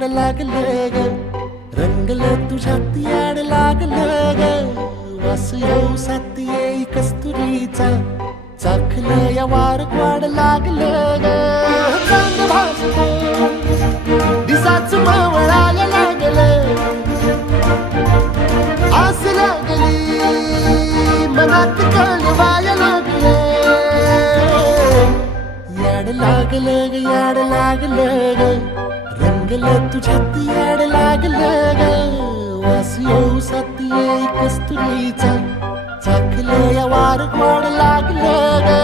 याड लागलं ग, रंगलं तुझ्यात याड लागलं ग. वास येऊ साथ येई कस्तुरीचा, चाखलं या वार वाड लागलं ग. चांग भासतं दिसाच मावळायला लागलं, आस लागली मनात कळवायला लागलं. याड लागलं ग, याड लागलं ग, रंगलं तुझ्यात याड लागलं ग. वास येऊ साथ येई कस्तुरीचा, चाखलं या वार गोड लागलं ग.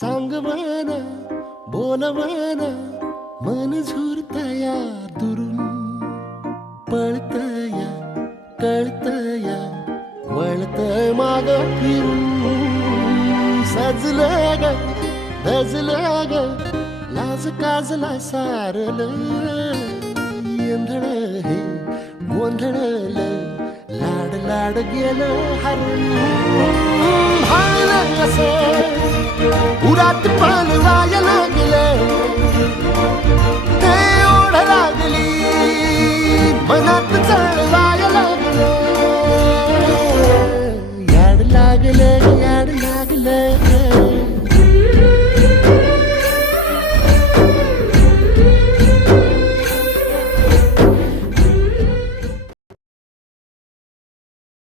सांगवाना बोलवाना मन झुरतया दुरून, पळतया कळतया वळतय माग फिरून. सजलं ग धजलं ग, लाज काजला सारलं, येंधळ हे गोंधळलं, लाड लाड गेलं हरून. भाळलं असं उरात पालवाया लागलं, ते ओढ लागली मनात चळवाया लागलं.